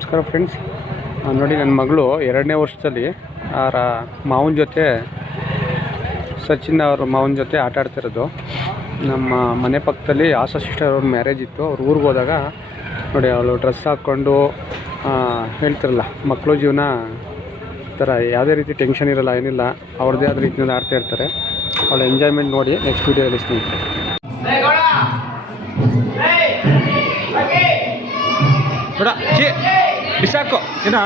ನಮಸ್ಕಾರ ಫ್ರೆಂಡ್ಸ್ ನೋಡಿ ನನ್ನ ಮಗಳು ಎರಡನೇ ವರ್ಷದಲ್ಲಿ ಅವರ ಮಾವನ ಜೊತೆ ಸಚಿನ್ ಅವ್ರ ಮಾವನ ಜೊತೆ ಆಟ ಆಡ್ತಿರೋದು ನಮ್ಮ ಮನೆ ಪಕ್ಕದಲ್ಲಿ ಆಶಾ ಸಿಸ್ಟರ್ ಅವ್ರ ಮ್ಯಾರೇಜ್ ಇತ್ತು. ಅವ್ರ ಊರಿಗೆ ಹೋದಾಗ ನೋಡಿ ಅವಳು ಡ್ರೆಸ್ ಹಾಕ್ಕೊಂಡು ಹೇಳ್ತಿರಲ್ಲ ಮಕ್ಕಳು ಜೀವನ ಈ ಥರ ಯಾವುದೇ ರೀತಿ ಟೆನ್ಷನ್ ಇರಲ್ಲ ಏನಿಲ್ಲ ಅವ್ರದ್ದೇ ಆದ ರೀತಿಯಲ್ಲಿ ಆಡ್ತಾ ಇರ್ತಾರೆ. ಅವಳ ಎಂಜಾಯ್ಮೆಂಟ್ ನೋಡಿ ನೆಕ್ಸ್ಟ್ ವೀಡಿಯೋದಲ್ಲಿ ಸ್ನೇಹಿತರೆ Bisa kok. kita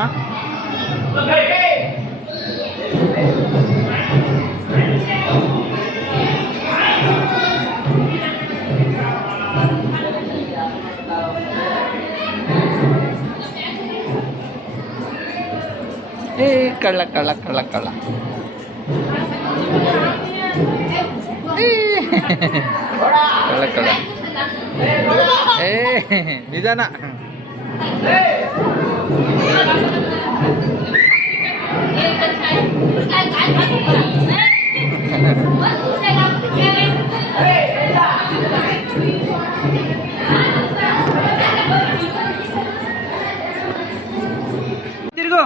Eh, kalah, kalah, kalah, kalah. Eh, kalah, kalah. Eh, bisa nak? ತಿರುಗು.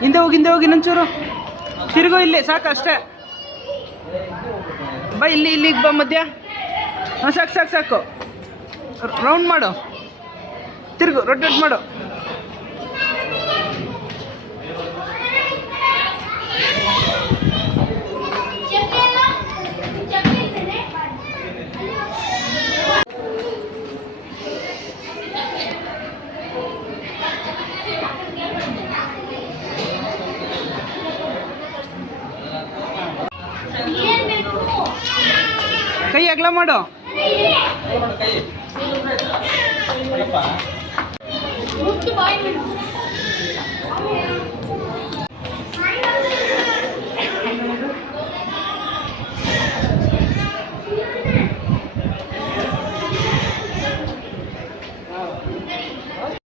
ಹಿಂದೆ ಹೋಗಿ ಹಿಂದೆ ಹೋಗಿ ಇನ್ನೊಂಚೂರು. ತಿರುಗು ಇಲ್ಲಿ, ಸಾಕು ಅಷ್ಟೇ. ಬಾ, ಇಲ್ಲಿ ಇಲ್ಲಿಗೆ ಬಾ ಮಧ್ಯ. ಸಾಕು ಸಾಕು ಸಾಕು. ರೌಂಡ್ ಮಾಡು. ತಿರುಗು ರೊಟೇಟ್ ಮಾಡು. ಅಗಲ ಮಾಡು.